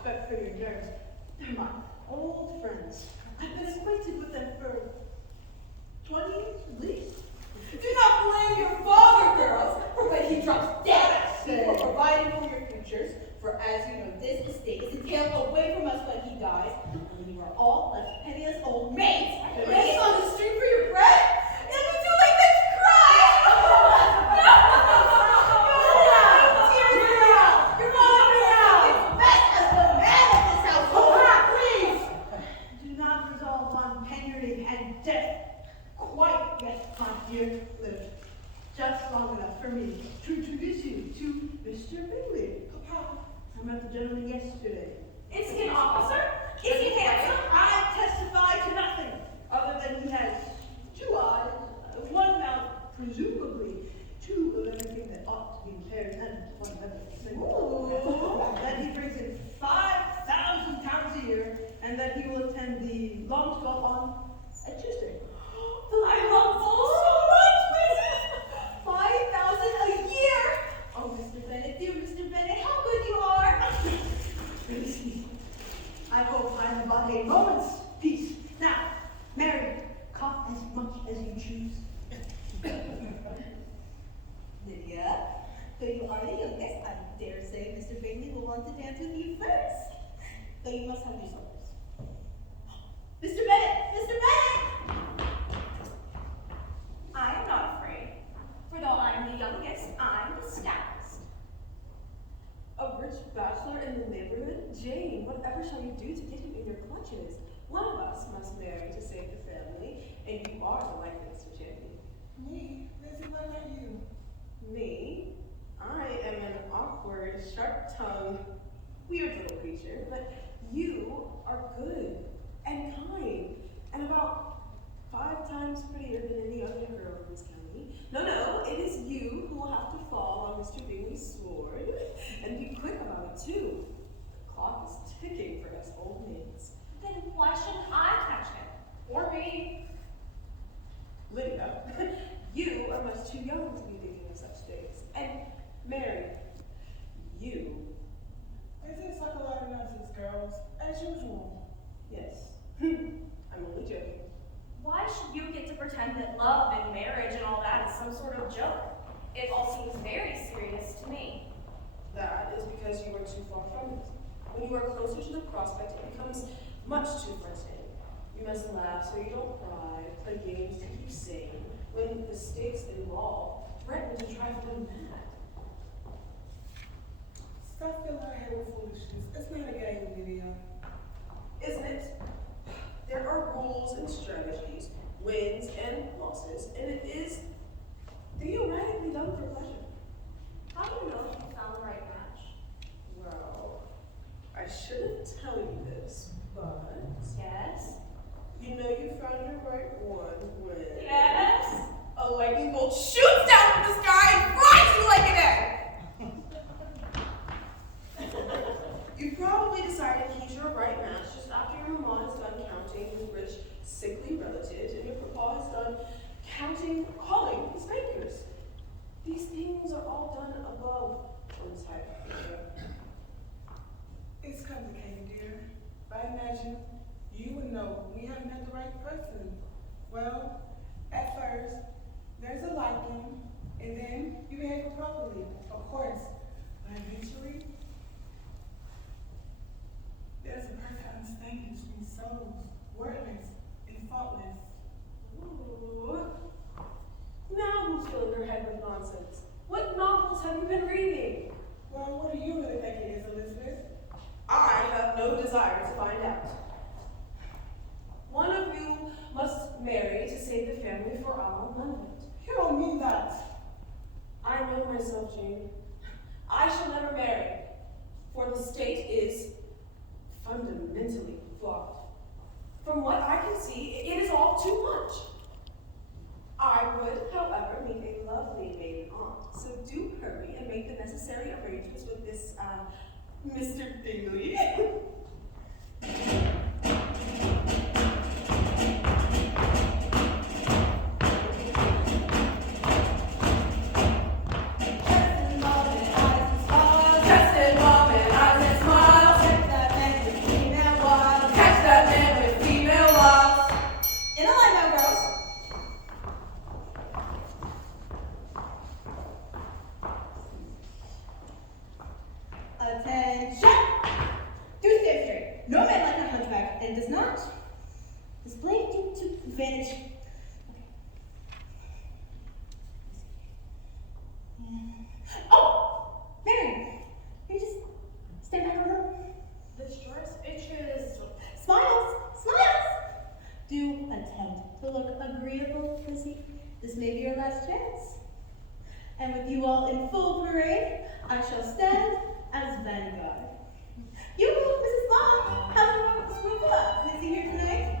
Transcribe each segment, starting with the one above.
respect for your nerves. They're my old friends. I've been acquainted with them for 20 years at least. Do not blame your father, girls, for when he drops dead for providing for your futures. For as you know, this estate is entailed away from us when he dies, and you are all left penniless old maids. Maids on the street for your bread? It'll be too late then to cry! Tears are out! Your father is best as the man of this household! Please! Do not resolve on penury and death quite yet, my dear Liv. Just long enough for me to introduce you to Mr. Bingley. Papa, I met the gentleman yesterday. Is he an officer? Is he handsome? I testify to nothing other than he has 2 eyes, 1 mouth, presumably 2 of everything that ought to be impaired, and 1 other thing. That he brings in £5,000 a year, and that he will attend the lawn golf on a Tuesday. I love so much, 5,000 a year. Oh, Mr. Bennet, dear Mr. Bennet, how good you are! I hope I am but a moment's peace. Now, Mary, cough as much as you choose. Lydia, though you are the youngest, I dare say Mr. Bingley will want to dance with you first. Though you must have your suppers. Mr. Bennet! Mr. Bennet! I am not afraid, for though I am the youngest, I'm the stoutest. A rich bachelor in the neighborhood? Jane, whatever shall you do to get him in your clutches? One of us must marry to save the family, and you are the likeliest to champion. Me? Lizzie, what about you? Me? I am an awkward, sharp-tongued, weird little creature, but you are good and kind, and about 5 times prettier than any other girl in this county. No, it is you who will have to fall on Mr. Bingley's sword, and be quick about it too. The clock is ticking for us old maids. Then why shouldn't I catch him? Or me? Lydia, you are much too young to be thinking of such things. And Mary, you. Is this like a lot of nonsense, girls? As usual. Yes. I'm only joking. Why should you get to pretend that love and marriage and all that is some sort of joke? It all seems very serious to me. That is because you are too far from it. When you are closer to the prospect, it becomes much too frightening. You must laugh so you don't cry, play games to keep sane, when the stakes involved threaten to drive them mad. Stop filling our head with foolishness. It's not a game, Lydia. Isn't it? There are rules and strategies, wins and losses, and it is theoretically done for pleasure. How do you know if you found the right match? Well, I shouldn't tell you this, but Yes. you know you found your right one when Yes. A lightning bolt shoots down from the sky and fries you like an egg! you probably decided he's your right match just after your mama has done counting his rich, sickly relatives and your papa has done calling his bankers. These things are all done above one's height. It's complicated, dear. But I imagine you would know when you haven't had the right person. Well, at first, there's a liking, and then you behave appropriately, of course. But eventually, there's a perfect understanding between souls, wordless and faultless. Ooh. Now who's filling your head with nonsense? What novels have you been reading? Well, what do you really think it is, Elizabeth? I have no desire to find out. One of you must marry to save the family for our London. You don't mean that. I know myself, Jane. I shall never marry, for the state is fundamentally flawed. From what I can see, it is all too much. I would, however, make a lovely maiden aunt, so do hurry and make the necessary arrangements with this, Mr. Bingley. Dressed in mom and eyes and smiles. Check that Spanish. Oh, Mary, can you just stand back a little? This dress itches. Smiles, smiles. Do attempt to look agreeable, Lizzie. This may be your last chance. And with you all in full parade, I shall stand as vanguard. You, Mrs. Long, how's your scrupula? Is he here tonight?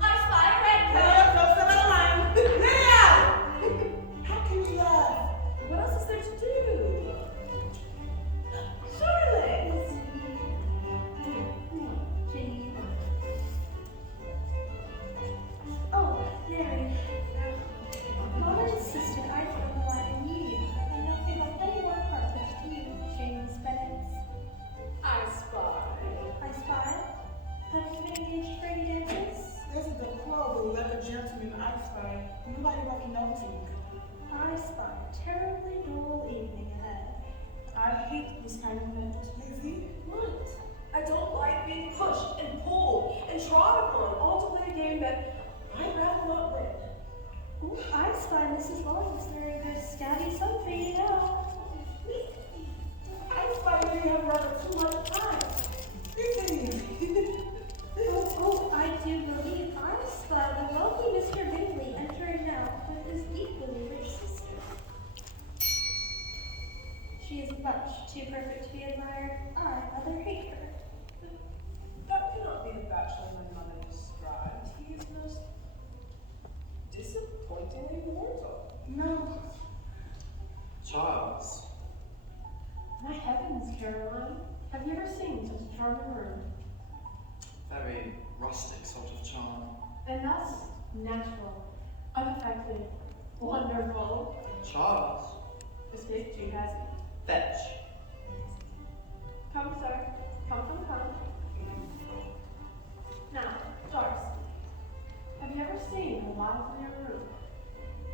I spy a red No, coat. no, step out of line. Now! How can you laugh? What else is there to do? Charlotte! Jenny. Oh, Mary. Mama and sister, I feel the light in you. I don't feel like any more purpose to you, James Bennett. I spy. I spy. Have you been engaged for any dances? There's a deplorable leather gentleman I spy. Nobody recognizing. I spy a terribly dull evening ahead. I hate this kind of event. Lizzie? What? I don't like being pushed and pulled and trod upon, all to play a game that I'd rather not win. Ooh, I spy Mrs. Long is wearing her scabby sun fading out. I spy that you have rather too much time. Lizzie! I do believe I spy the wealthy Mr. Bingley entering now with his equally rich sister. She is much too perfect to be admired. I rather hate her. That cannot be the bachelor my mother described. He is most disappointingly mortal. No. Charles. My heavens, Caroline. Have you ever seen such a charming room? Very rustic sort of charm. And thus, natural, unaffected, wonderful. Charles. Escaped you, has it? Fetch. Come, sir. Come. Now, Charles, have you ever seen a livelier room?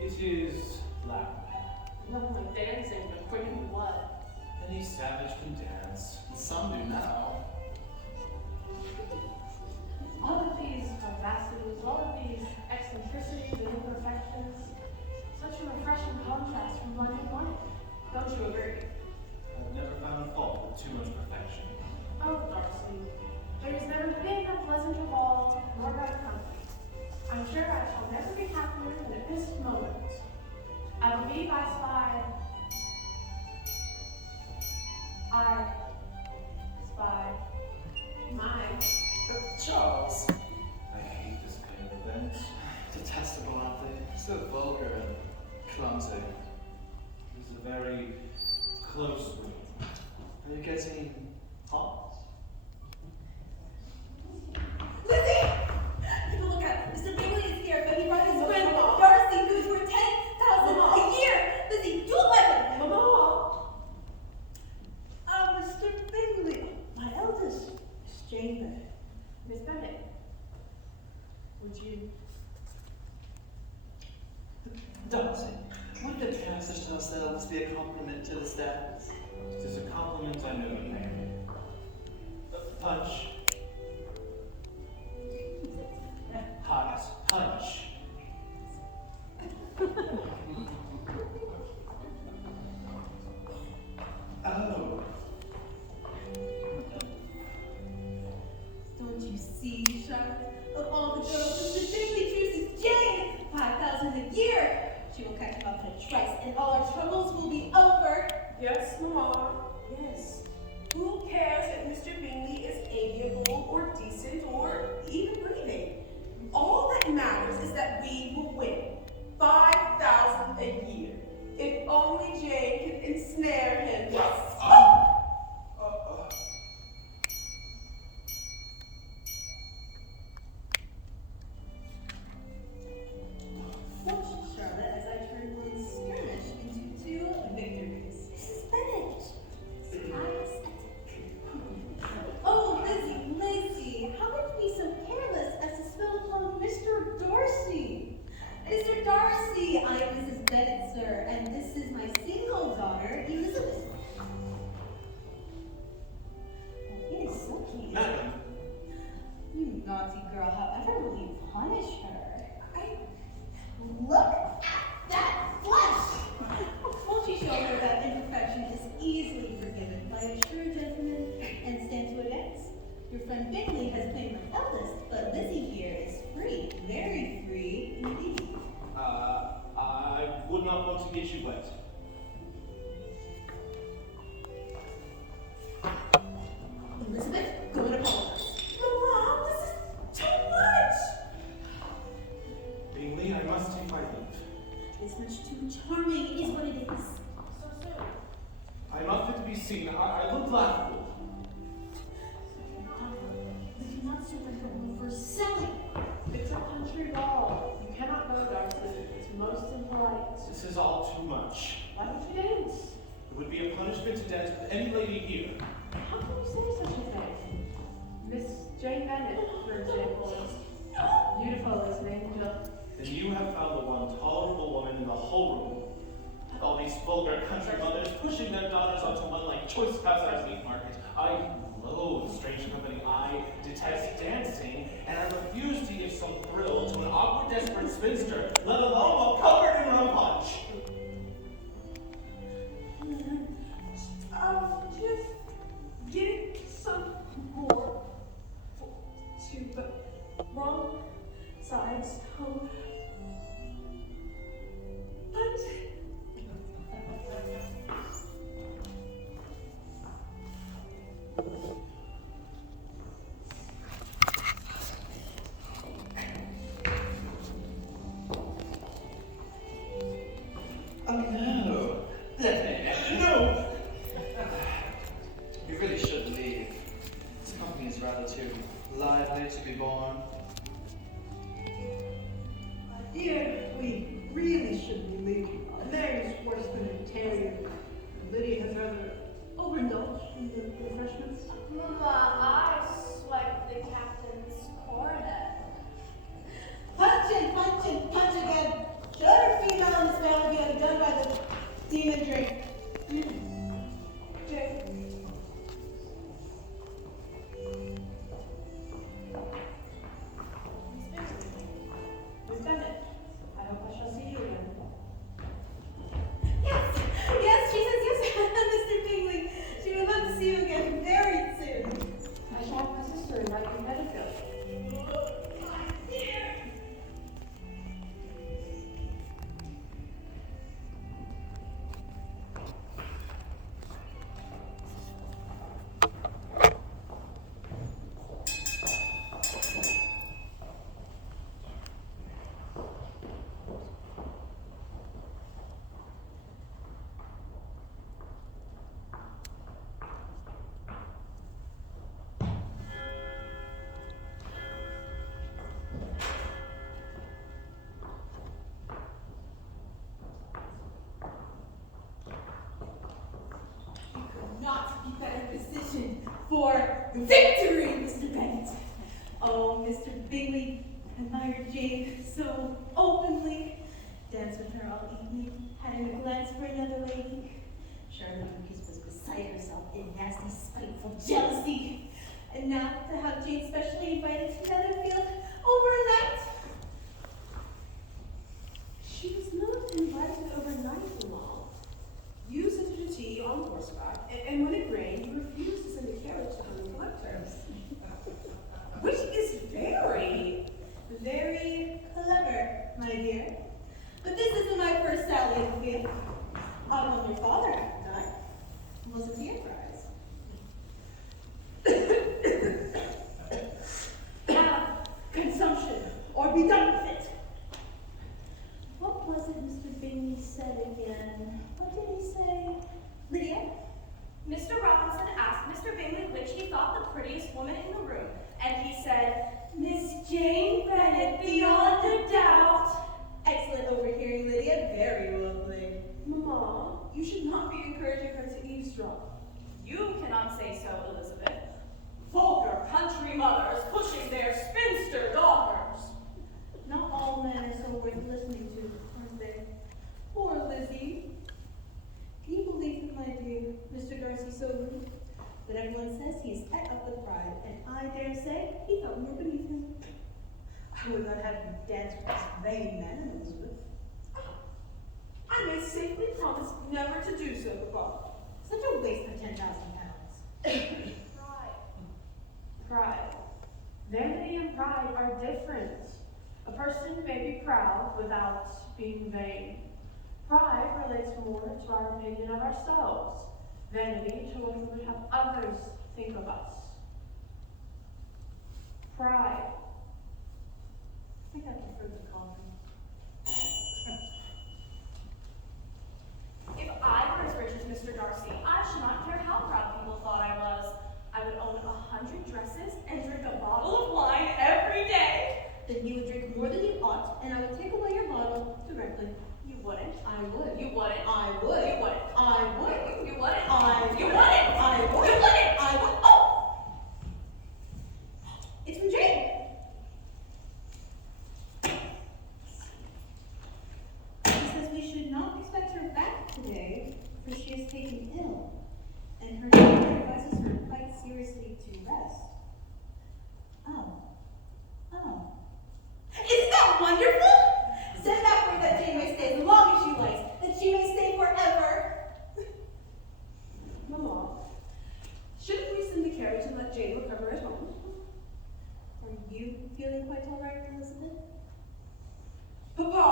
It is loud. Nothing like dancing, but quickened blood. Any savage can dance. Some do now. All of these vivacities, all of these eccentricities and imperfections, such a refreshing contrast from London morning. Don't you agree? I've never found fault with too much perfection. Oh, Darcy, there has never been a pleasanter ball nor better company. I'm sure I shall never be happier than at this moment. I believe I spy. Charles. I hate this kind of event. Detestable, aren't they? So vulgar and clumsy. This is a very close room. Are you getting hot? Lizzie! People look out. Mr. Bingley is here, but he brought his friend Darcy, who's worth 10,000 a year. Lizzie, do it like him. Mama! Mr. Bingley, my eldest, Miss Jane Bennett. Miss Bennett, would you? Darcy, would the passage to ourselves be a compliment to the stars? It is a compliment I know you made. Punch. Hot punch. Oh. Don't you see, Charlotte? Of all the girls, Mr. Bingley chooses Jane. 5,000 a year. She will catch him up in a trice, and all our troubles will be over. Yes, Mama, yes. Who cares if Mr. Bingley is amiable or decent or even breathing? All that matters is that we will win. 5,000 a year. If only Jane can ensnare him. Yes! Watch, Charlotte, as I turn one skirmish into 2 victories. Mrs. Bennett. Oh, Lizzie, how could you be so careless as to spill upon Mr. Darcy? Mr. Darcy, I am Mrs. Bennett, sir, and this is my single daughter, Elizabeth. It is so cute. Madam. You naughty girl, however will you punish Your friend Bingley has claimed the eldest, but Lizzie here is free. Very free indeed. I would not want to get you wet. Elizabeth, go and apologize. Mom, this is too much! Bingley, I must take my leave. It's much too charming, it is what it is. So soon. I am not fit to be seen. I look laughable. We cannot superhero for selling. It's a country ball. You cannot go, Darcy. It's most impolite. This is all too much. Why don't you dance? It would be a punishment to dance with any lady here. How can you say such a thing? Miss Jane Bennet, for example, is beautiful as an angel. Then you have found the one tolerable woman in the whole room. All these vulgar country mothers pushing their daughters onto one like choice cows at a meat market. I loathe strange company. I detest dancing, and I refuse to give some thrill to an awkward, desperate spinster, let alone a covered in rum punch. Just getting some more to the wrong sides. But Oh no! No! We really should leave. This company is rather too lively to be born. dear, we really shouldn't be leaving. Mary's worse than a terrier. Lydia has rather overindulged in the refreshments. Mama, I swiped the captain's coronet. Punch and punch and punch again. Should every female in this family be undone by the demon drink? Jane. Miss Bennet, I hope I shall see you again. Yes, yes, she says yes, Mr. Bingley. She would love to see you again very soon. I shall have my sister invite you to Petticoat. Not be better positioned for victory, Mr. Bennet. Oh, Mr. Bingley admired Jane so openly. Danced with her all evening, hadn't a glance for another lady. Charlotte Lucas was beside herself in nasty, spiteful jealousy. And now to have Jane specially invited to Netherfield overnight. She was not invited overnight, Mom. You sent her to tea on horseback, and when it rained, you refused to send a carriage to Hungry Collectors. Which is very... Very clever, my dear. But this isn't my first sally in the field. I'll know your father after that. Wasn't he a prize? Have consumption, or be done with it. What was it Mr. Bingley said again? What did he say? Lydia? Mr. Robinson asked Mr. Bingley which he thought the prettiest woman in the room, and he said, Miss Jane Bennet, beyond a doubt. Excellent overhearing, Lydia. Very well played. Mama, you should not be encouraging her to eavesdrop. You cannot say so, Elizabeth. Vulgar country mothers pushing their spinster daughters. Not all men are so worth listening to, aren't they? Poor Lizzie. Can you believe it, my dear Mr. Darcy Soberly? That everyone says he is et up with pride, and I dare say he felt more beneath him. I would not have you dance with this vain man, Elizabeth. I may safely promise never to do so, Papa. Such a waste of 10,000 pounds. Pride. Pride. different. A person may be proud without being vain. Pride relates more to our opinion of ourselves. Vanity to what we would have others think of us. Pride. I think I prefer the common. If I were as rich as Mr. Darcy, I should not care how proud people thought I was. I would own 100 dresses and drink a bottle of wine every day. Then you would drink more than you ought, and I would take away your bottle directly. You wouldn't. I would. You wouldn't. I would. You wouldn't. I would. You wouldn't. I You would. wouldn't. I would. You wouldn't. I would. Oh! It's from Jane. She says we should not expect her back today, for she is taken ill, and her doctor advises her quite seriously to rest. Oh. Oh. Isn't that wonderful? Send back word that Jane may stay as long as she likes, that she may stay forever. Mama, shouldn't we send the carriage and let Jane recover at home? Are you feeling quite all right, Elizabeth? Papa!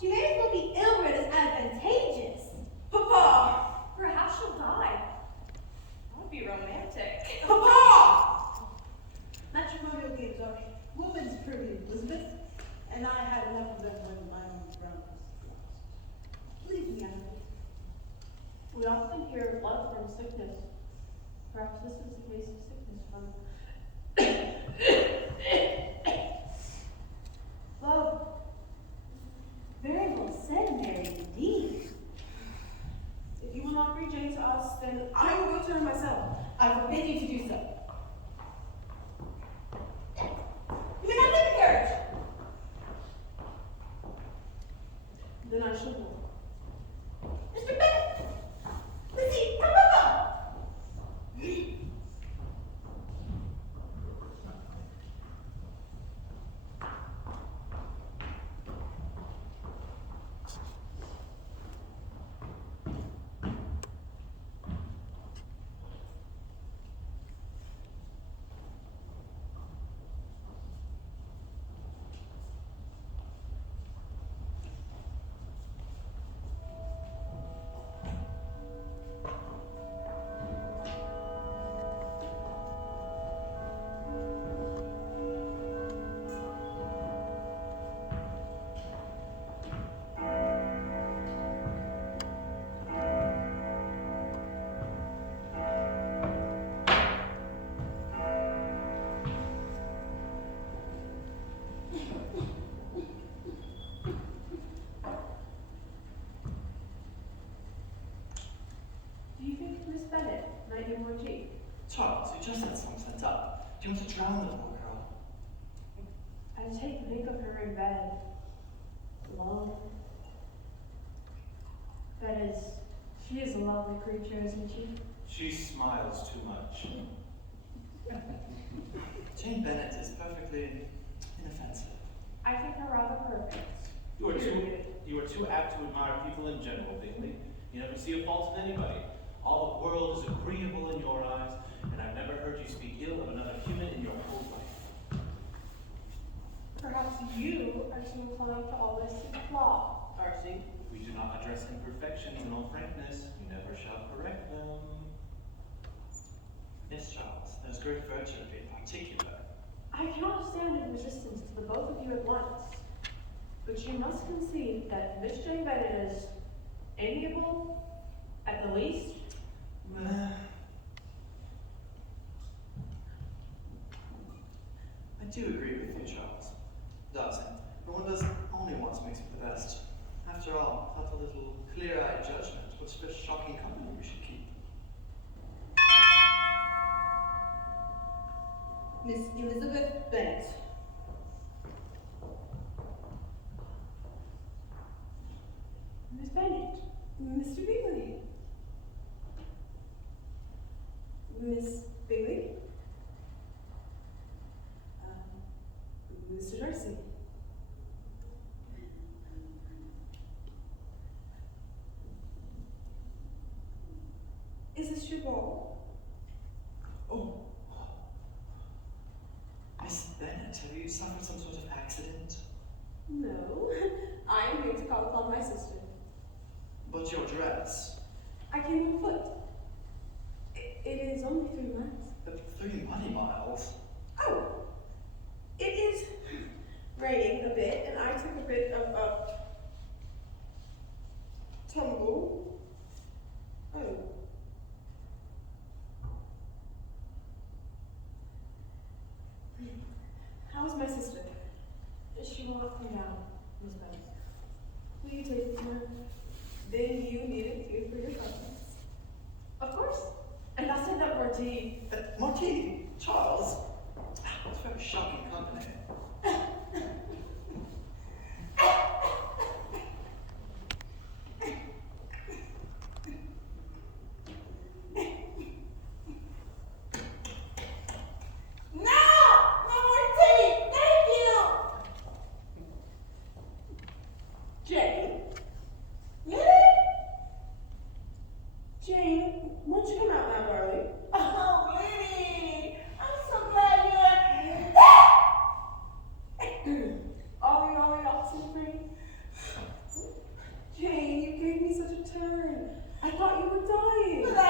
She may as well be ill where it is advantageous. Papa! Perhaps she'll die. That would be romantic. Papa! Matrimonial games are woman's privy, Elizabeth, and I had enough of them when my own ground was lost. Leave me out of it. We often hear love from sickness. Perhaps this is the case of sickness from Love. Very well said, Mary, indeed. If you will not bring Jane to us, then I will go to her myself. I forbid you to do so. You may not leave the carriage. Then I shall go. Mr. Bennett! Lizzie, Rebecca! Do you think Miss Bennet might need more tea? Charles, you just had some sent up. Do you want to drown the poor girl? I think of her in bed, alone. That is, she is a lovely creature, isn't she? She smiles too much. Jane Bennet is perfectly inoffensive. I think her rather perfect. You are too apt to admire people in general, Bingley. You never see a fault in anybody. All the world is agreeable in your eyes, and I've never heard you speak ill of another human in your whole life. Perhaps you are too inclined to always see flaw. Darcy. If we do not address imperfections in all frankness, we never shall correct them. Yes, Charles, there's great virtue in being particular. I cannot stand in resistance to the both of you at once. But you must concede that Miss Jane Bennet is amiable, at the least. I do agree with you, Charles. Darcy, but one does only want to mix with the best. After all, without a little clear-eyed judgment, what sort of shocking company we should keep. Miss Elizabeth Bennet. Miss Bennet. Mr. Bingley. Miss Bingley. Mr. Darcy. Is this your ball? Oh. Miss Bennet. Have you suffered some sort of accident? No, I am here to call upon my sister. But your dress? I came on foot. It is only 3 miles. 3 money miles? Oh, it is raining a bit, and I took a bit of a tumble. Oh. How is my sister? She won't come down, Miss Bennet. Will you take me to her? Then you need a few for your cousins. Of course. And I said that Marty. Marty? Charles? That's very shocking company. Jane? Jane, won't you come out now, darling? Oh, Liddy, I'm so glad you're. Ollie, Oxen free. Jane, you gave me such a turn. I thought you were dying. But I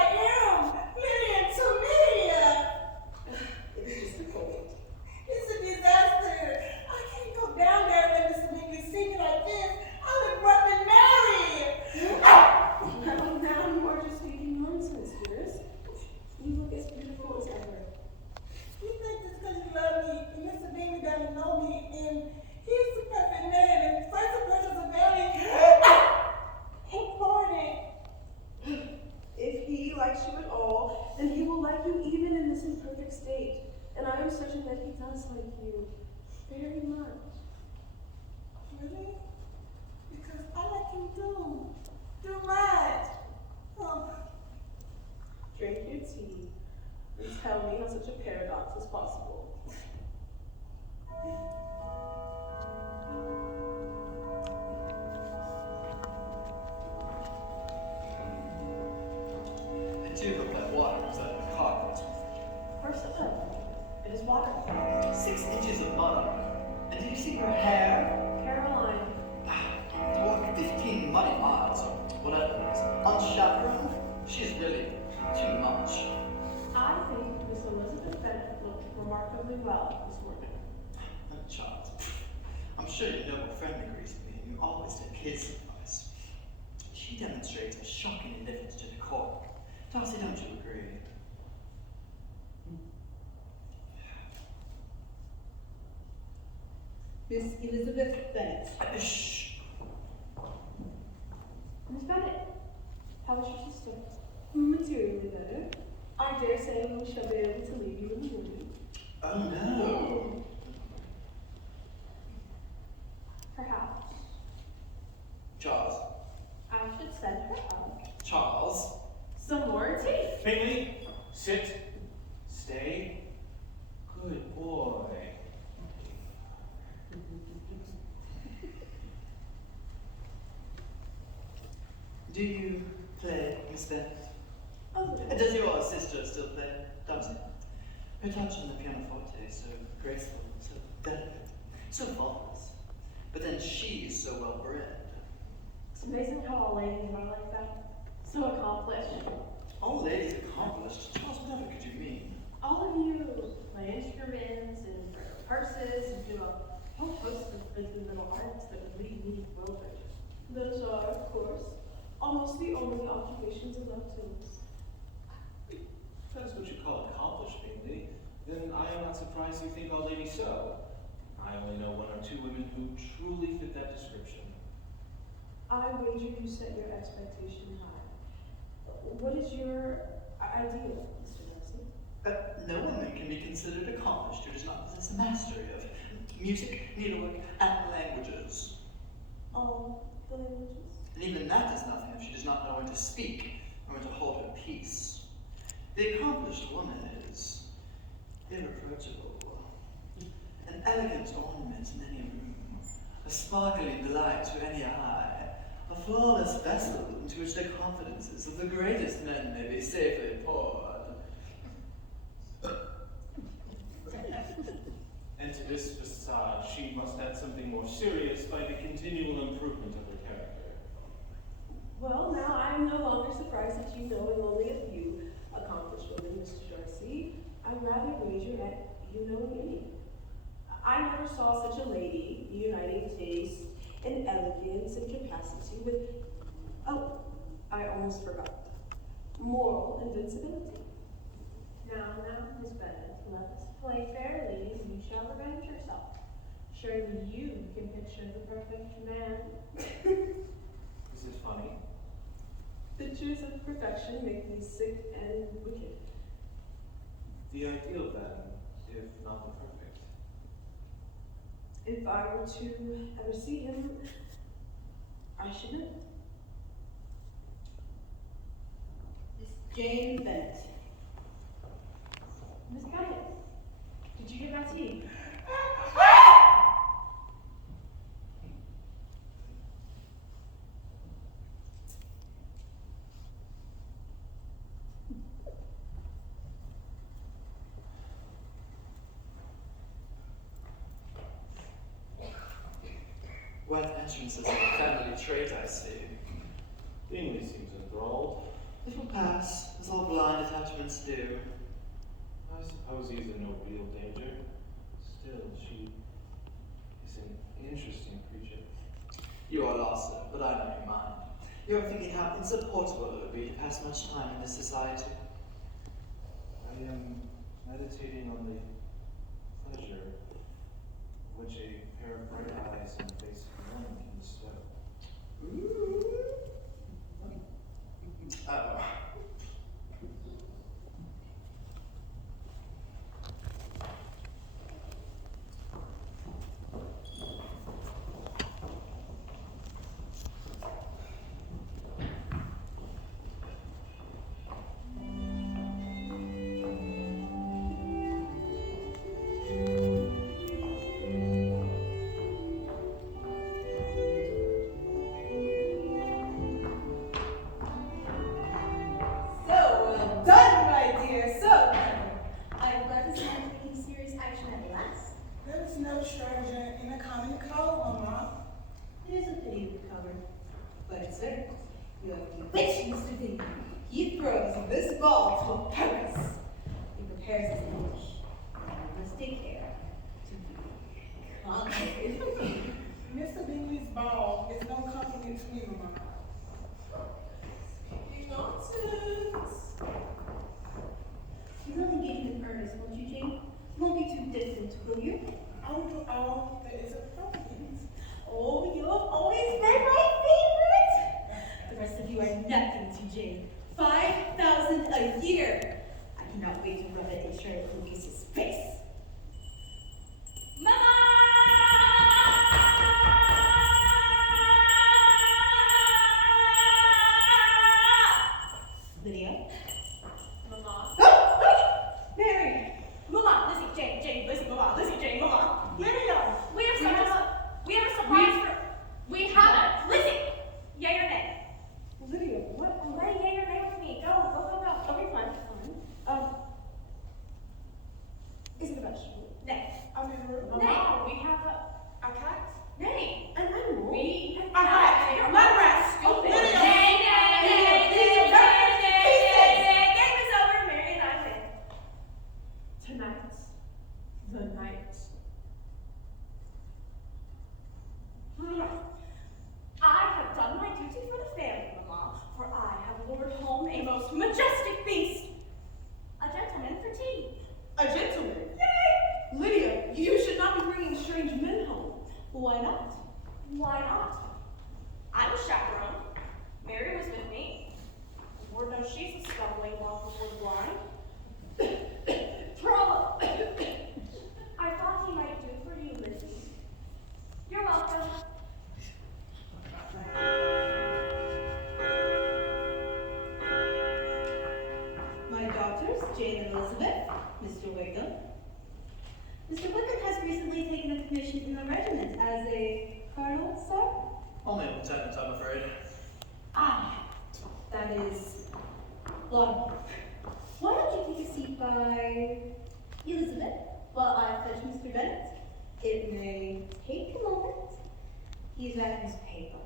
am. Lydia, chlamydia. It is just a cold. It's a disaster. I can't go down there and let Mr. Bingley see me like this. I would run and marry. Now you are just speaking nonsense, dearest. You look as beautiful as ever. You think just because you love me and Mr. Bingley doesn't know me and he's the perfect man and first impressions are very important. If he likes you at all, then he will like you even in this imperfect state. And I am certain that he does like you very much. Really? Because I like him too. Too much. Oh. Drink your tea and tell me how such a paradox is possible. It do look like water instead of a carpet. First of all, it is water. 6 inches of mud on her. And did you see her hair? Caroline. Or 15 money miles, or whatever it is. Unchaperoned? She's really too much. I think Miss Elizabeth Bennet looked remarkably well this morning. Charles, I'm sure your noble friend agrees with me, and you always take his advice. She demonstrates a shocking indifference to decorum. Darcy, don't you agree? Miss Elizabeth Bennet. Shh. Miss Bennet, how is your sister? Materially better. I dare say we shall be able to leave you in the morning. Oh no. Perhaps. Charles. I should send her up Charles. some more tea. Bingley, sit, stay. Good boy. Do you play, Miss Bennet? Oh, Does your sister still play, Darcy? Her touch on the pianoforte is so graceful, so delicate, so faultless. But then she's so well bred. It's amazing how all ladies are like that. So accomplished. All ladies accomplished. Charles, whatever could you mean? All of you play instruments and wear purses and do a whole host of busy little arts that would leave me bewildered. those are, of course, almost the only occupations allowed to us. If that is what you call accomplished, Bingley, then I am not surprised you think all ladies so. I only know 1 or 2 women who truly fit that description. I wager you set your expectation high. What is your ideal, Mr. Darcy? No woman can be considered accomplished who does not possess a mastery of music, needlework, and languages. All the languages? And even that is nothing if she does not know when to speak or when to hold her peace. The accomplished woman is irreproachable, an elegant ornament in any room, a sparkling delight to any eye, a flawless vessel into which the confidences of the greatest men may be safely poured. Enter this facade, she must add something more serious by the continual improvement of her character. Well, now I am no longer surprised at you knowing only a few accomplished women, Mr. Darcy. I'd rather wager at you knowing any. I never saw such a lady uniting taste and elegance and capacity with, oh, I almost forgot, moral invincibility. Now, Miss Bennet, let us play fairly, and you shall revenge yourself. Surely you can picture the perfect man. Is it funny? Pictures of perfection make me sick and wicked. The ideal then, if not the perfect. If I were to ever see him, I should know. Miss Jane Bennett. Miss Bennet, did you get my tea? Wet entrances are a family trait, I see. Bingley seems enthralled. It will pass, as all blind attachments do. I suppose he is in no real danger. Still, she is an interesting creature. You are lost, sir, but I know your mind. You are thinking how insupportable it would be to pass much time in this society. I am meditating on the pleasure which a pair of bright eyes and a face of a woman can bestow. Oh. No stranger in a common cold, Mama. It is a pity you recovered. But, sir, you have bewitched Mr. Bingley. He throws this ball to a purpose. He prepares his image. You must take care to be conquered. Mr. Bingley's ball is no compliment to me, Mama. Nonsense. You will engage in earnest, won't you, Jane? Won't be too distant, will you? I will do all that is appropriate. Oh, you have always been my favorite. The rest of you are nothing to Jane. 5,000 a year. I cannot wait to rub it in Sherlock Lucas's face. Mama! Lydia. Mama. Mary. Mama, Lizzie, Jane, Lizzie, Mama, Lizzie, Jane, Mama. Lydia. We have a surprise for. We have a Lizzie. Yay or nay? Lydia, what? Let yay or nay with me. Go. Okay, fine. Is it a vegetable? Nay. I'm in the room. Mama, we have A cat? Nay. An animal? We A rat. You're Let rest. stupid. Lydia. Nay. Game is over. Mary and I win. tonight, the night. I have done my duty for the family, Mama, for I have lured home a most majestic beast. A gentleman for tea. A gentleman? Yay! Lydia, you should not be bringing strange men home. Why not? Why not? I was chaperone. Mary was with me. Lord knows she's a stumbling block before the blind. Trauma! I thought he might do for you, Lizzie. You're welcome. My daughters, Jane and Elizabeth, Mr. Wickham. Mr. Wickham has recently taken a commission in the regiment as a colonel, sir? Only a lieutenant, I'm afraid. Ah, that is long. Why don't you take a seat by Elizabeth while I fetch Mr. Bennet? It may take a moment. He's at his paper.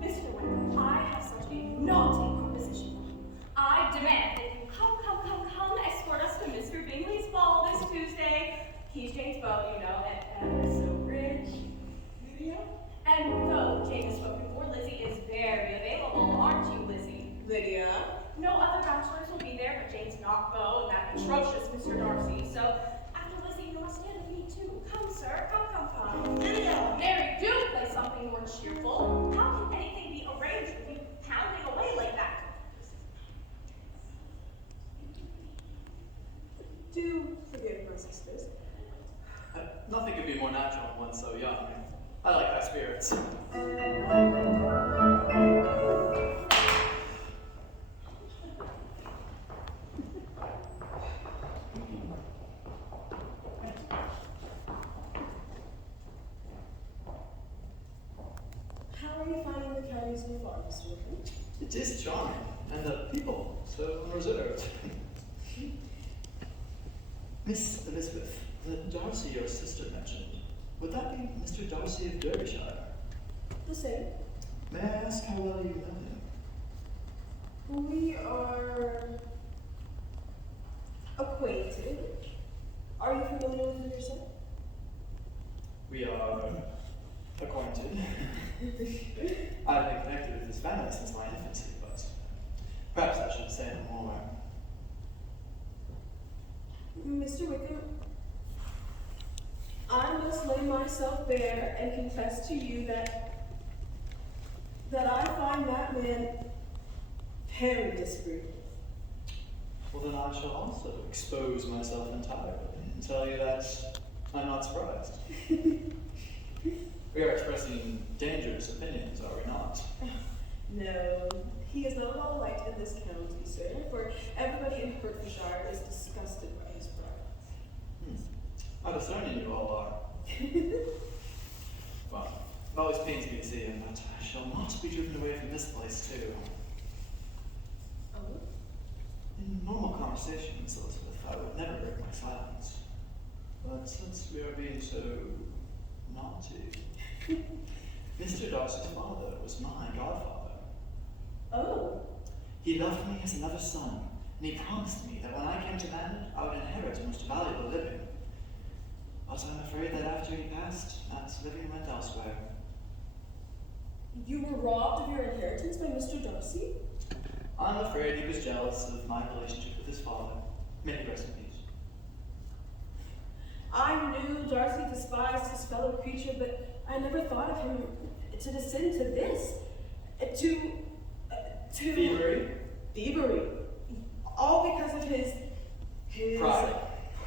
Mr. Wickham, I have such a naughty proposition for you. I demand that you come, escort us to Mr. Bingley's ball this Tuesday. He's Jane's beau, you know, and ever so rich. Lydia? And though Jane has spoken for, Lizzie is very available, aren't you, Lizzie? Lydia? No other bachelors will be there, but Jane's not beau and that atrocious Mr. Darcy. So, after Lizzie, you must stand with me too. Come, sir, come. Lydia! Mary, do play something more cheerful. How can anything be arranged with you pounding away like that? Do forgive my sisters. Nothing could be more natural in one so young. I like high spirits. How are you finding the county so far, Mr. Wickham? It is charming, and the people so unreserved. Miss Elizabeth, the Darcy your sister mentioned, would that be Mr. Darcy of Derbyshire? The same. May I ask how well you know him? We are acquainted. Are you familiar with him yourself? We are acquainted. I've been connected with his family since my infancy, but perhaps I should say no more. Mr. Wickham, I must lay myself bare and confess to you that I find that man very disagreeable. Well, then I shall also expose myself entirely and tell you that I'm not surprised. We are expressing dangerous opinions, are we not? No, he is not at all liked in this county, sir, for everybody in Hertfordshire is disgusted by his pride. How discerning you all are. Well, it always pains me to see him, but I shall not be driven away from this place, too. Oh? In normal conversations, Elizabeth, I would never break my silence. But since we are being so naughty, Mr. Darcy's father was my godfather. Oh? He loved me as another son, and he promised me that when I came to manhood, I would inherit a most valuable living. But I'm afraid that after he passed, that living went elsewhere. You were robbed of your inheritance by Mr. Darcy? I'm afraid he was jealous of my relationship with his father. May he rest in peace. I knew Darcy despised his fellow creature, but I never thought of him to descend to this. To Thievery? Thievery. All because of his Pride.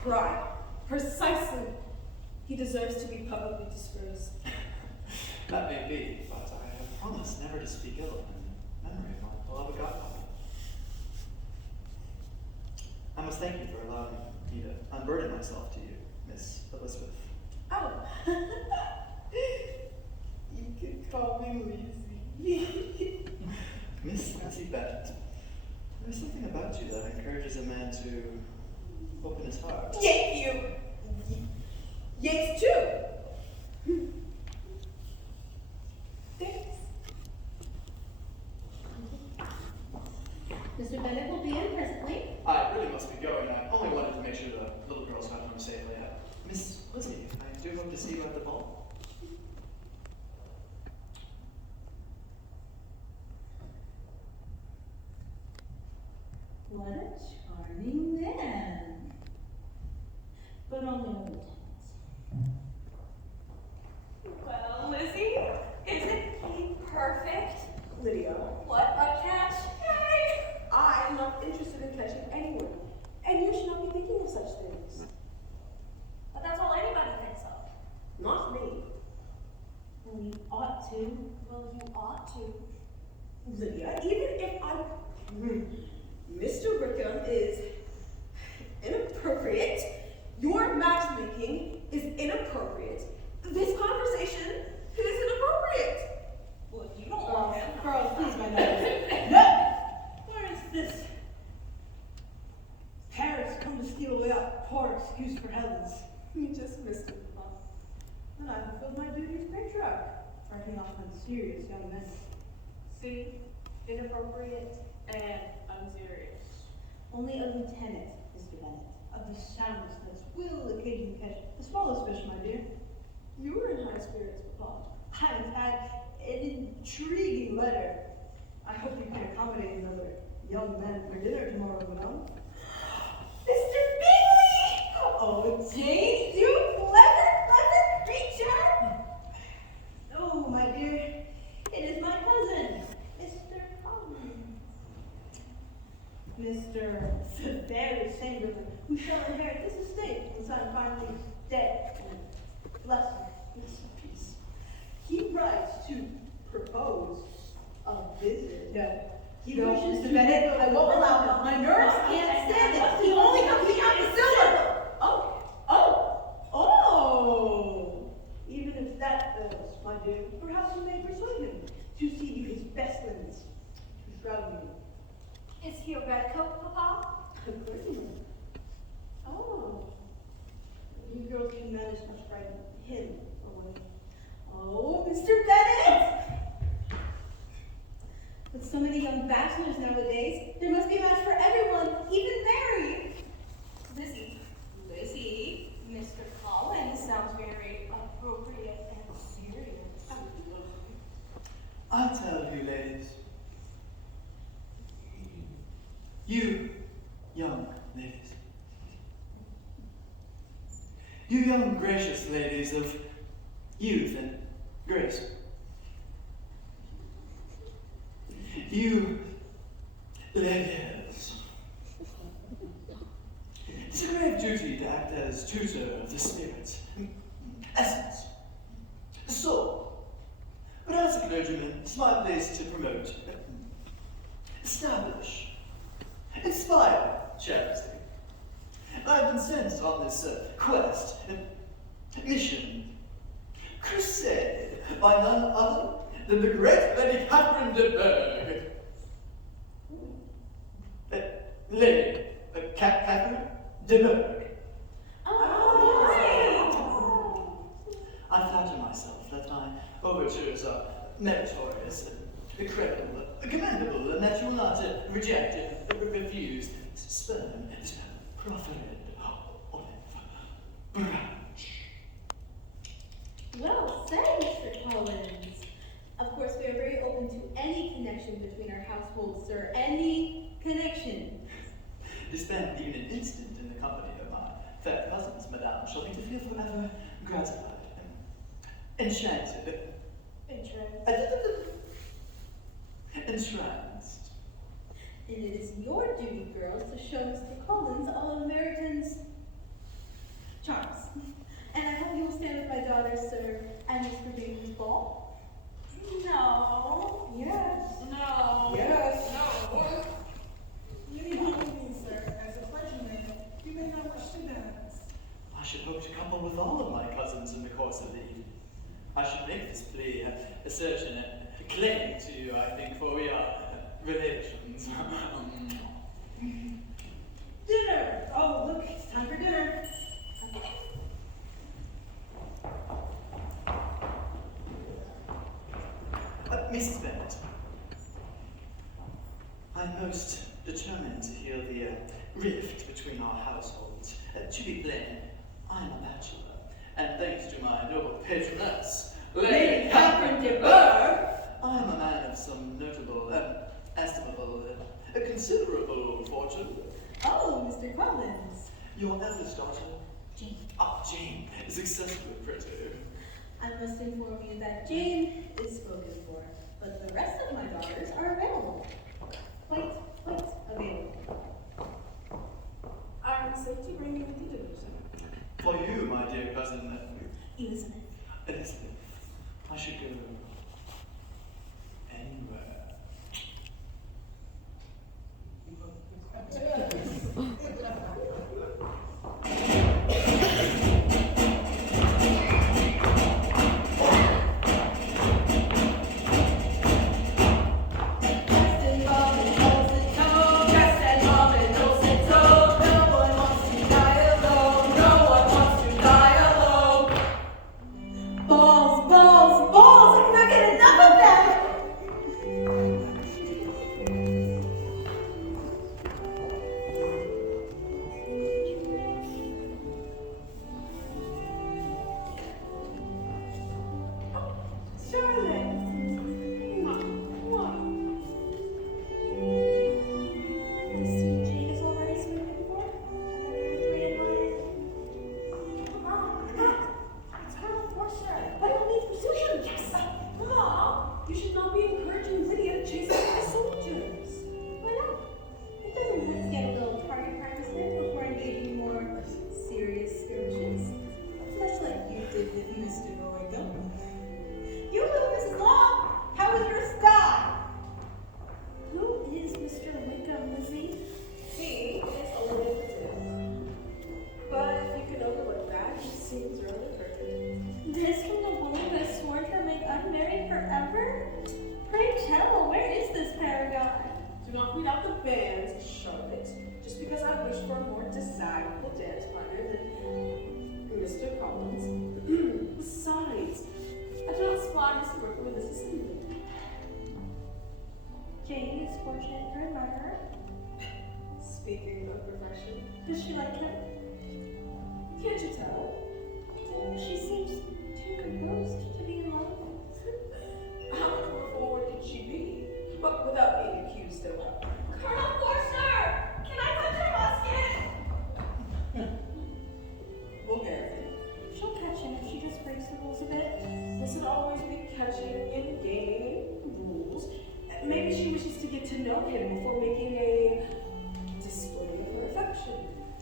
Pride. Precisely. He deserves to be publicly disgraced. That may be, but I have promised never to speak ill in memory of my beloved godfather. I must thank you for allowing me to unburden myself to you, Miss Elizabeth. Oh. You could call me Lizzie. Miss Lizzie Bennet, there's something about you that encourages a man to open his heart. Yes, too. Thanks. Mr. Bennett will be in presently. I really must be going. I only wanted to make sure the little girls got home safely. Miss Lizzie, I do hope to see you at the ball. What a charming man. But only over the Well, Lizzie, isn't he perfect? Lydia, What a catch! Hey! I am not interested in catching anyone, and you should not be thinking of such things. But that's all anybody thinks of. Not me. Well, you ought to. Well, you ought to. Lydia, even if Mr. Wickham is inappropriate, your matchmaking is inappropriate, this conversation is inappropriate. Well, if you don't want him. Girls, please, my darling. No! Where is this Paris me off on serious young men. See? Inappropriate and unserious. Only a lieutenant, Mr. Bennett, of the soundest notes will occasionally catch the smallest fish, my dear. You were in high spirits, Papa. I've had an intriguing letter. I hope you can accommodate another young man for dinner tomorrow, madame. Mr. Bingley! Oh, Jane, you clever creature! Oh, my dear, it is my cousin, Mr. Collins. Mr. the very same villain who shall inherit this estate once I'm finally dead and blessed with peace. He writes to propose a visit. He No, wishes Mr. to Bennett, I won't allow that. My nerves can't stand it. He only comes me out the silver. Oh! Even if that fails, my dear, perhaps you may persuade him to see you his best limits to shroud you. Is he a redcoat, Papa? Certainly. Oh. You girls can manage to frighten him away. Oh, Mr. Bennett! With so many young bachelors nowadays, there must be a match for everyone, even Mary. Lizzie, Mr. Collins sounds very appropriate and serious. I tell you, ladies, you young ladies, you young gracious ladies of youth and grace, you ladies, it's a grave duty to act as tutor of the spirit, essence, soul. But as a clergyman, it's my place to promote, establish, inspire charity. I've been sent on this quest, mission, crusade by none other than the great Lady Catherine de Bourgh. Lady Catherine de Bourgh. I flatter myself that my overtures are meritorious, credible, commendable, and that you will not reject, refuse, spurn this proffered olive branch. Well said, Mr. Collins. Of course, we are very open to any connection between our households, sir. Any connection. To spend even an instant in the company of my fair cousins, madame, shall be to feel forever gratified, enchanted, entranced. And it is your duty, girls, to show Mr. Collins all of Meryton's charms. And I hope you will stand with my daughter, sir, at Mr. Bingley's ball. No. Yes. No. Yes. No. You need not me, sir. As a clergyman, you may not wish to dance. I should hope to couple with all of my cousins in the course of the evening. I should make this plea a certain claim to you, I think, for we are relations. Dinner! Oh, look, it's time for dinner. Mrs. Bennett, I'm most determined to heal the rift between our households. To be plain, I'm a bachelor, and thanks to my noble patroness, Lady Catherine de Bourgh, I'm a man of some notable, estimable, considerable fortune. Oh, Mr. Collins. Your eldest daughter, Jane. Ah, Jane, is excessively pretty. I must inform you that Jane is spoken for, but the rest of my daughters are available. Quite available. I'm safe to bring you with the dinner, sir. For you, my dear cousin, Elizabeth. Elizabeth, I should go anywhere. Justin Robin holds the tone. Collins. Besides, I do not spy Mr. Brooker with this assembly. Jane is fortunate to admire her. Speaking of profession, Does she like him? can't you tell? She seems too composed to be in love. How much more forward could she be? But without being accused of Colonel Forster, can I touch your musket? vulgarity. She'll catch him if she just breaks the rules a bit. Mustn't always be catching and gaming rules. Maybe she wishes to get to know him before making a display of her affection.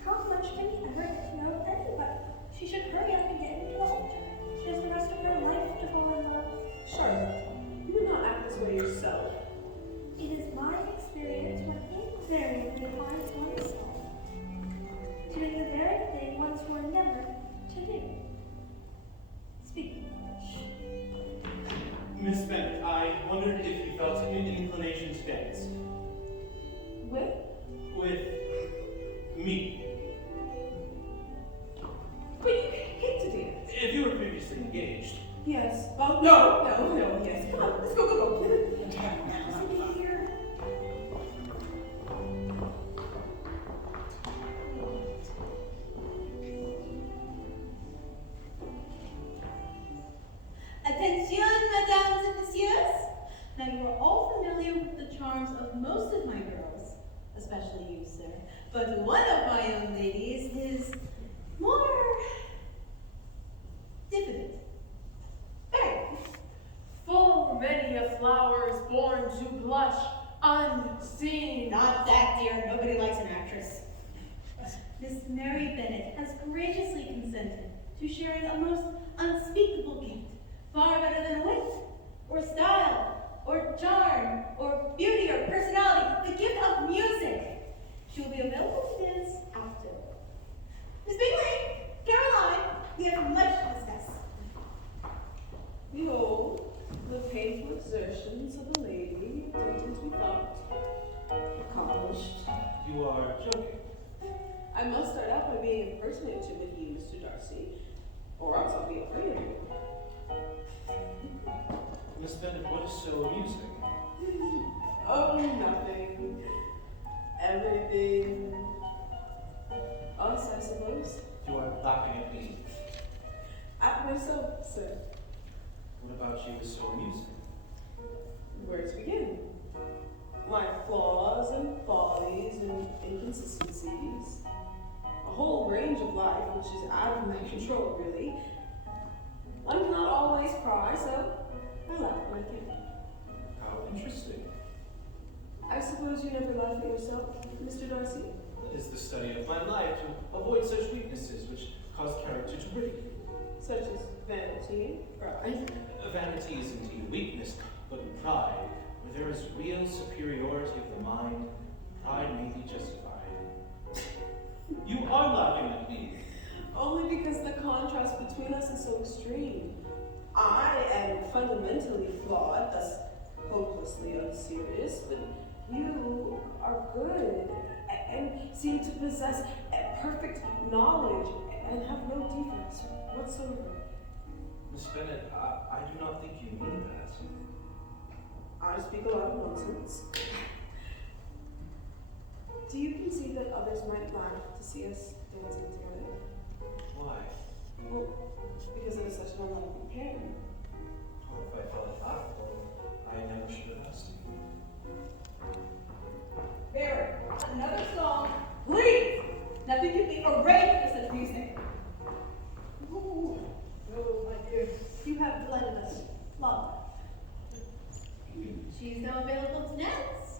How much can he ever get to know anybody? She should hurry up and get into the altar. She has the rest of her life to fall in love. Charlotte, you would not act this way yourself. It is my experience when invariably finds oneself doing the very thing one swore never to do. Speaking of which, Miss Bennett, I wondered if you felt an inclination to dance. With? With me. But you hate to dance. If you were previously engaged. Yes. Oh, no, yes. Come on, let's go. sitting here, Attention, mesdames and messieurs. Now you are all familiar with the charms of most of my girls, especially you, sir. But one of my young ladies is more diffident. Very. Full many a flower is born to blush unseen. Not that, dear. Nobody likes an actress. Miss Mary Bennett has graciously consented to sharing a most unspeakable gift, far better than wit, or style, or charm, or beauty, or personality, the gift of music. She will be available to dance after. Miss Bingley, Caroline, we have much to discuss. Behold, the painful exertions of a lady, did as we thought, accomplished. You are joking. I must start out by being impersonative with you, Mr. Darcy, or else I'll be afraid of you. Miss Bennett, what is so amusing? Oh, nothing. Everything. Us, I suppose. You are laughing at me. At myself, sir. What about you is so amusing? Where to begin? My flaws and follies and inconsistencies. A whole range of life which is out of my control, really. One cannot always cry, so I laugh when I can. How interesting. I suppose you never laugh at yourself, Mr. Darcy? It is the study of my life to avoid such weaknesses which cause character to ridicule. Such as vanity, pride. Vanity is indeed a weakness, but pride, where there is real superiority of the mind, pride may be justified. You are laughing at me. Only because the contrast between us is so extreme. I am fundamentally flawed, thus hopelessly unserious, but you are good and seem to possess a perfect knowledge and have no defects whatsoever. Miss Bennett, I do not think you mean that. I speak a lot of nonsense. Do you concede that others might laugh to see us dancing together? Why? Well, because it is such an unlikely pair. Well, if I felt it laughable, I never should have asked you. Mary, another song, please! Nothing can be arranged for such music. Ooh, oh, my dear, you have delighted us long. She's now available to dance.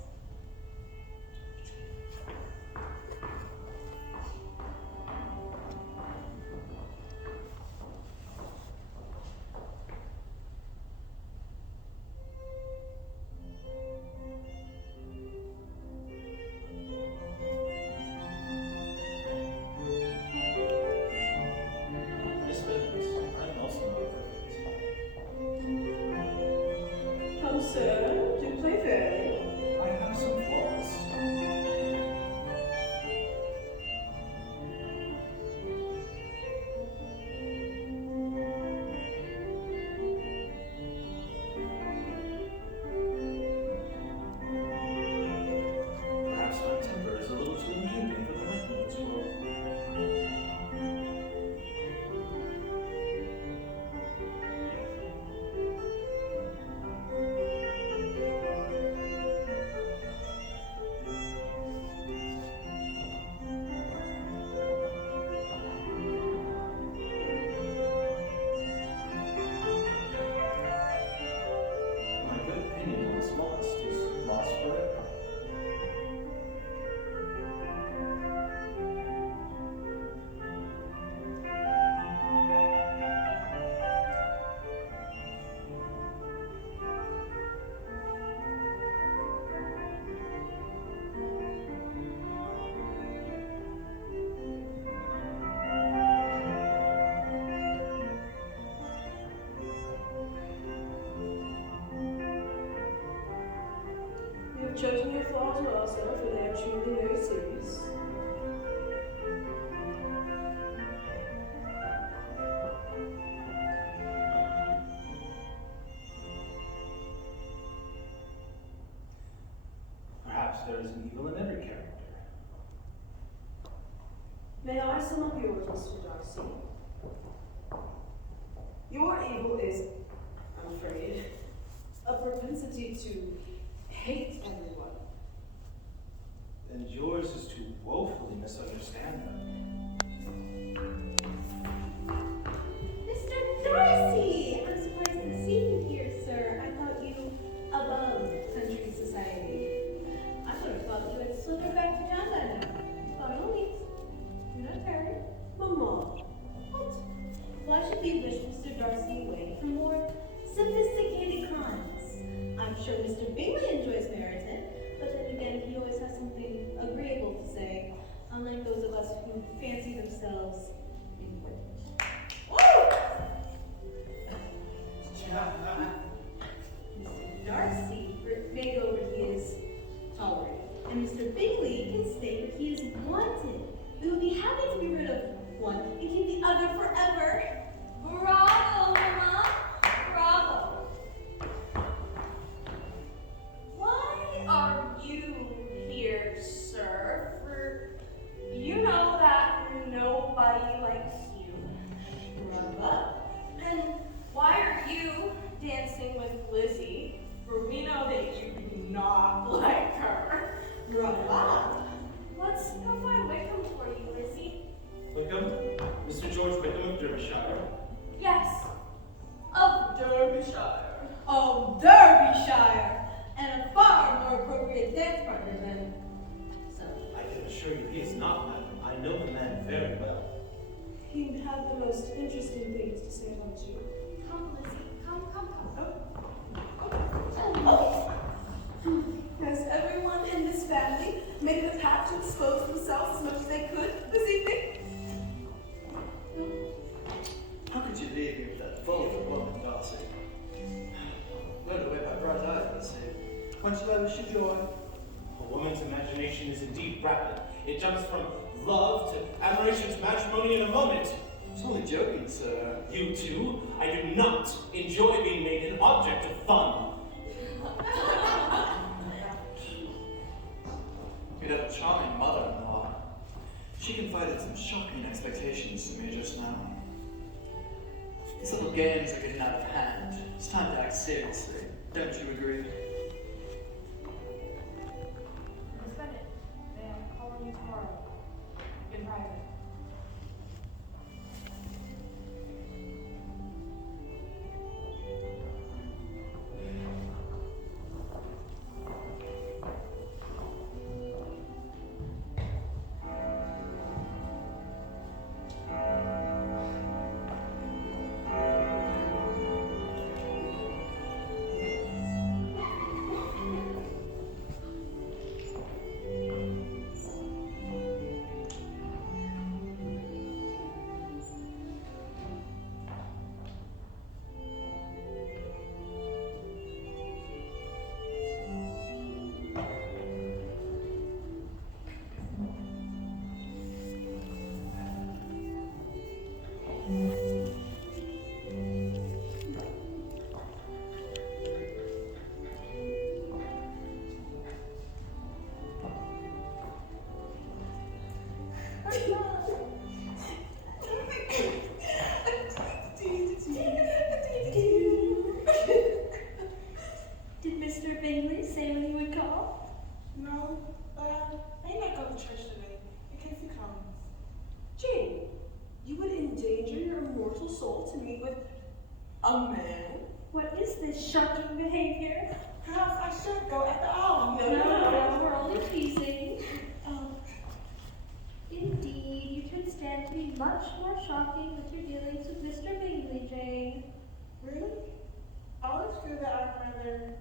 were also, for they are truly very serious. Perhaps there is an evil in every character. May I sum up yours, Mr. Darcy? Your evil is, I'm afraid, a propensity to hate everyone. And yours is to woefully misunderstand them. Mr. Darcy! I'm surprised to see you here, sir. I thought you above country society. I would have thought you had slithered back to John by now. By all means, do not tarry. Mama, What? Why should we wish Mr. Darcy away from more sophisticated crimes? I'm sure Mr. Bingley enjoys Meryton, but then again, he always has something agreeable to say, unlike those of us who fancy themselves important. Mr. Darcy may go where he is tolerated, and Mr. Bingley can stay where he is wanted. We will be happy to be rid of one and keep the other forever. Bravo, Mama! Bravo! Why are you here, sir? For you know that nobody likes you. Bravo. And why are you dancing with Lizzie? For we know that you do not like her. Bravo. Let's go find Wickham for you, Lizzie. Wickham? Mr. George Wickham of Derbyshire? Yes, of Derbyshire. Of Derbyshire, and a far more appropriate dance partner than so. I can assure you he is not, madam. I know the man very well. he had the most interesting things to say about you. Come, Lizzie. Come. Has everyone in this family made it a pact to expose themselves as much as they could this evening? How could you leave me with that vulgar woman, Darcy? Blown away by bright eyes, I see. When shall I wish you joy? A woman's imagination is indeed rapid. It jumps from love to admiration to matrimony in a moment. I was only joking, sir. You too? I do not enjoy being made an object of fun. You'd have a charming mother-in-law. She confided some shocking expectations to me just now. These little games are getting out of hand. It's time to act seriously. Don't you agree? Miss Bennett, may I call on you tomorrow? In private. Did Mr. Bingley say when he would call? No, may not go to church today in case he comes. Jane, you would endanger your immortal soul to meet with a man? What is this shocking behavior? Perhaps I should go after all. No, we're only teasing. Indeed, you should stand to be much more shocking with your dealings with Mr. Bingley, Jane. Really? I always feel that I'm rather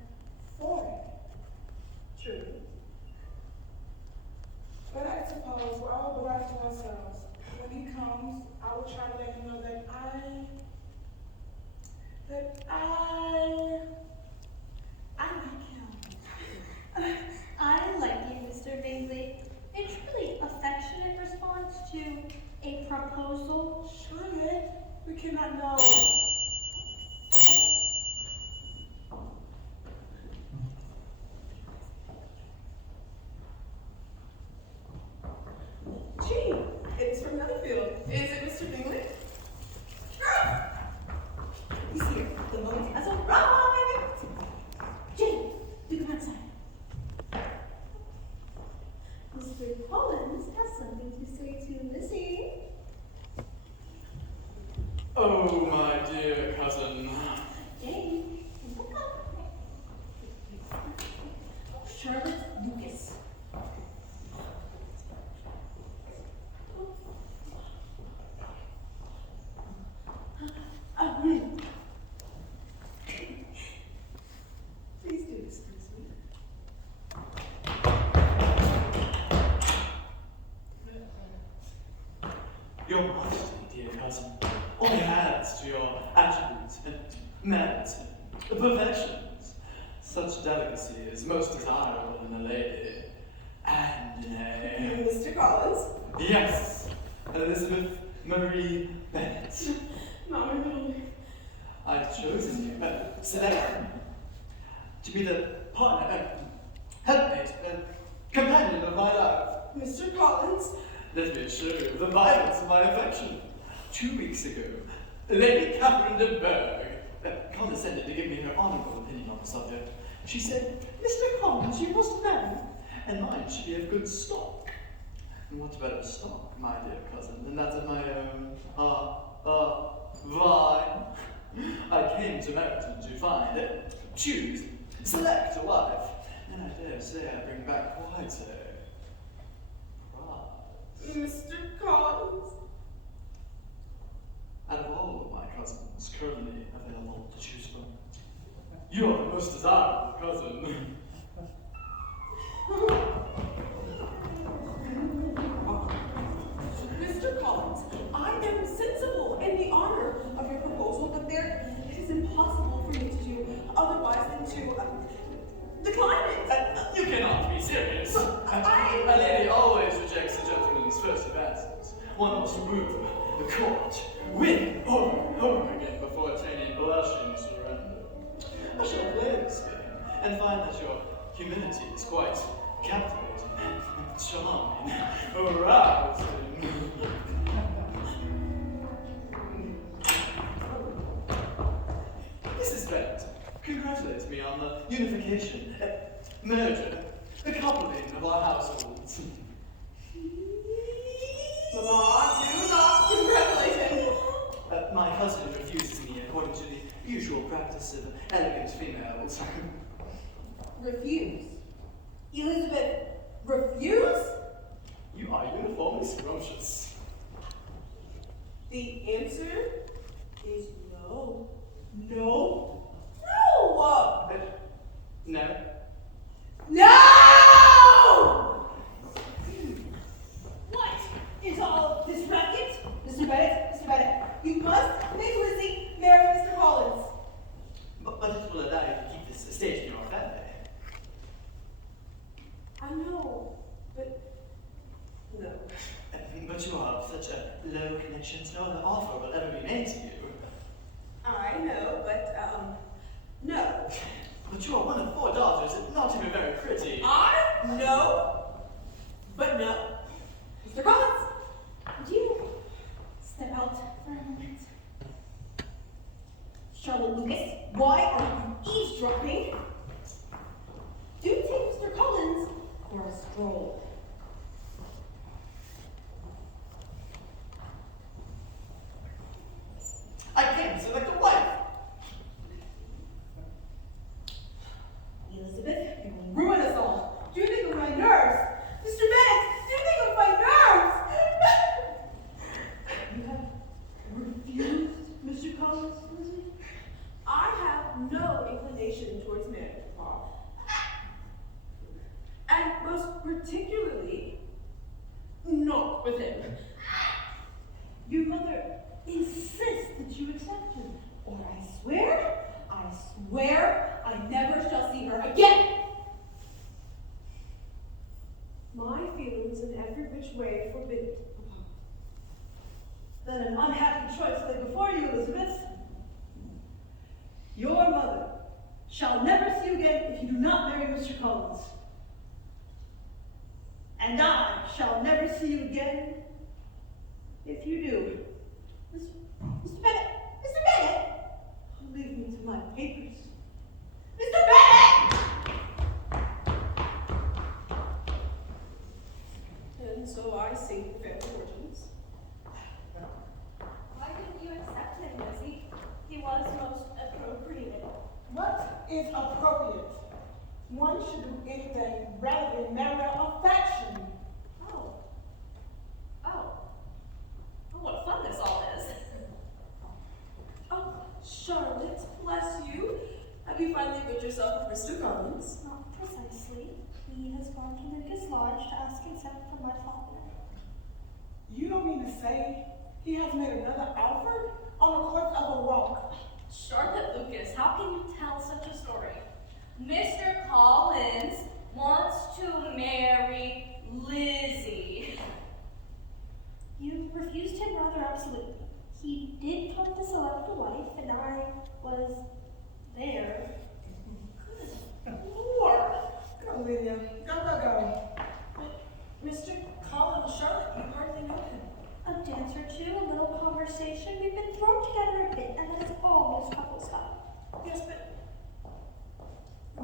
foreign. True. But I suppose we're all belong to ourselves. When he comes, I will try to let him know that I like him. I like you cannot know. Gee, it's from Netherfield. Is it Mr. Bingley? Girl! He's here. The moment has arrived. Jane, you come outside. Mr. Collins has something to say to Lizzie. Oh, my dear cousin. Jane, look up. Charlotte Lucas. Please do excuse me. Your modesty, dear cousin, only adds to your attributes and merits and perfections. Such delicacy is most desirable in a lady and in a... Mr. Collins? Yes, Elizabeth Marie Bennet. Not my middle name. I've chosen you, selected to be the partner, helpmate, companion of my life. Mr. Collins? Let me assure you of the violence of my affection. 2 weeks ago, Lady Catherine de Bourgh condescended to give me her honourable opinion on the subject. She said, Mr. Collins, you must marry, and mine should be of good stock. And what better stock, my dear cousin, than that of my own, vine? I came to Meryton to find, choose, select a wife, and I dare say I bring back quite a prize. Mr. Collins? Out of all of my cousins currently available to choose from, you are the most desirable cousin. Mr. Collins, I am sensible in the honor of your proposal, but it is impossible for me to do otherwise than to decline it. You cannot be serious. A lady always rejects a gentleman's first advances. One must woo the court, win over and over again before attaining blushing surrender. I shall play this game and find that your humility is quite captivating, charming, arousing. Mrs. Bennet congratulates me on the unification, merger, the coupling of our households. Mamma, do not congratulate him. My husband refuses me according to the usual practice of elegant females. Refuse. Elizabeth, refuse? You are uniformly scrumptious. The answer is no. No. No! No. No! What is all this racket? Mr. Bennet, You must make Lizzie marry Mr. Collins. But it will allow you to keep this estate in your family. I know, but no. But you are of such a low connection, no other offer will ever be made to you. I know, but no. But you are one of 4 daughters, and not even very pretty. I know, but no. Mr. Collins, Would you step out for a moment? Charlotte Lucas, why are you eavesdropping? Do take Mr. Collins for a stroll. I can't select a wife. Elizabeth, you will ruin us all. Do you think of my nerves? Mr. Bennet, do you think of my nerves? you have refused Mr. Collins, Lizzie? I have no inclination towards marriage, Papa. And most particularly, not with him. Your mother insists that you accept him. Or I swear, I never shall see her again. My feelings in every which way forbid it, Papa. then an unhappy choice lay before you, Elizabeth. Your mother shall never see you again if you do not marry Mr. Collins. And I shall never see you again if you do. Mr. Bennett! Mr. Bennett! Leave me to my papers. Mr. Bennett! And so I sing family origins. Why didn't you accept him, Lizzie? He was most appropriate. What is appropriate? One should do anything rather than marry out affection. Oh. Oh. Oh, what fun this all is. Oh, Charlotte, bless you. Have you finally rid yourself of Mr. Collins? Not precisely. He has gone to Lucas Lodge to ask consent from my father. You don't mean to say he has made another offer on the cliff of a rock? Charlotte Lucas, how can you tell such a story? Mr. Collins wants to marry Lizzie. You refused him rather absolutely. He did come to select a wife, and I was there. Lord! Go, Lydia. Go. Mr. Collins, Charlotte, you hardly know him. A dance or two, a little conversation. We've been thrown together a bit, and that is all most couples have. Yes, but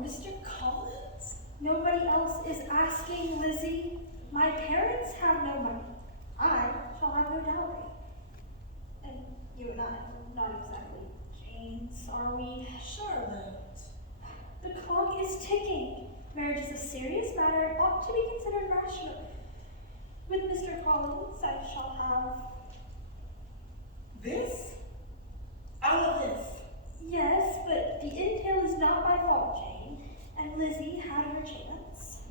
Mr. Collins? Nobody else is asking, Lizzie. My parents have no money. I shall have no dowry. And you and I are not exactly Janes, are we? Charlotte. The clock is ticking. Marriage is a serious matter and ought to be considered rational. With Mr. Collins, I shall have... This? All of this? Yes, but the entail is not my fault, Jane. And Lizzie had her chance.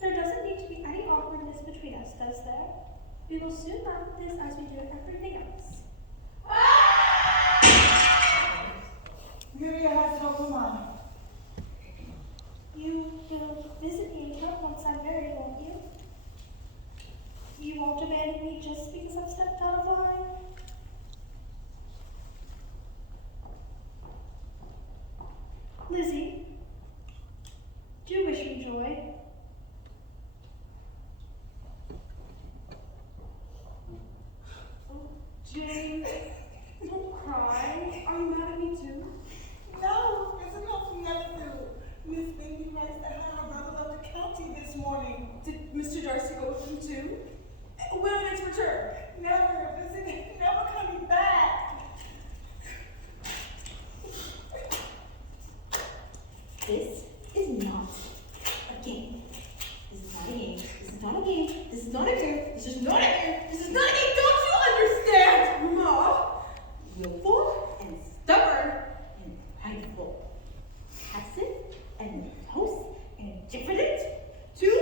There doesn't need to be any awkwardness between us, does there? We will soon laugh at this as we do everything else. Lydia has told her mom. You will visit me in camp once I'm married, won't you? You won't abandon me just because I've stepped out of line? Lizzie, do you wish me joy? Oh, Jane, don't cry. Are you mad at me too? No, it's enough for nothing to. Miss Baby writes that her and her brother left the county this morning. Did Mr. Darcy go with them too? When are they to return? Never, listen, never coming back. This is not a game. This is not a game. This is not a game. This is not a game. This is not a game. This is not a game. Don't you understand, Ma? Willful and stubborn and prideful. Passive and morose and diffident. Two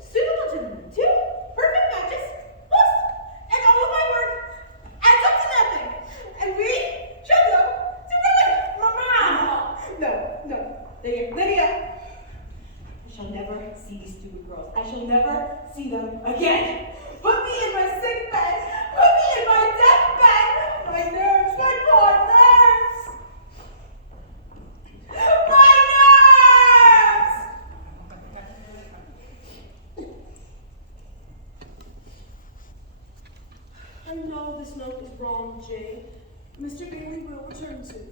suitable gentlemen. Two perfect matches. Plus, and all of my work adds up to nothing. And we shall go to ruin. Mama! No. Lydia! I shall never see these stupid girls. I shall never see them again. Put me in my sick bed. Put me in my deathbed. My nerves, my poor nerves. My nerves! I know this note is wrong, Jane. Mr. Bailey will return soon.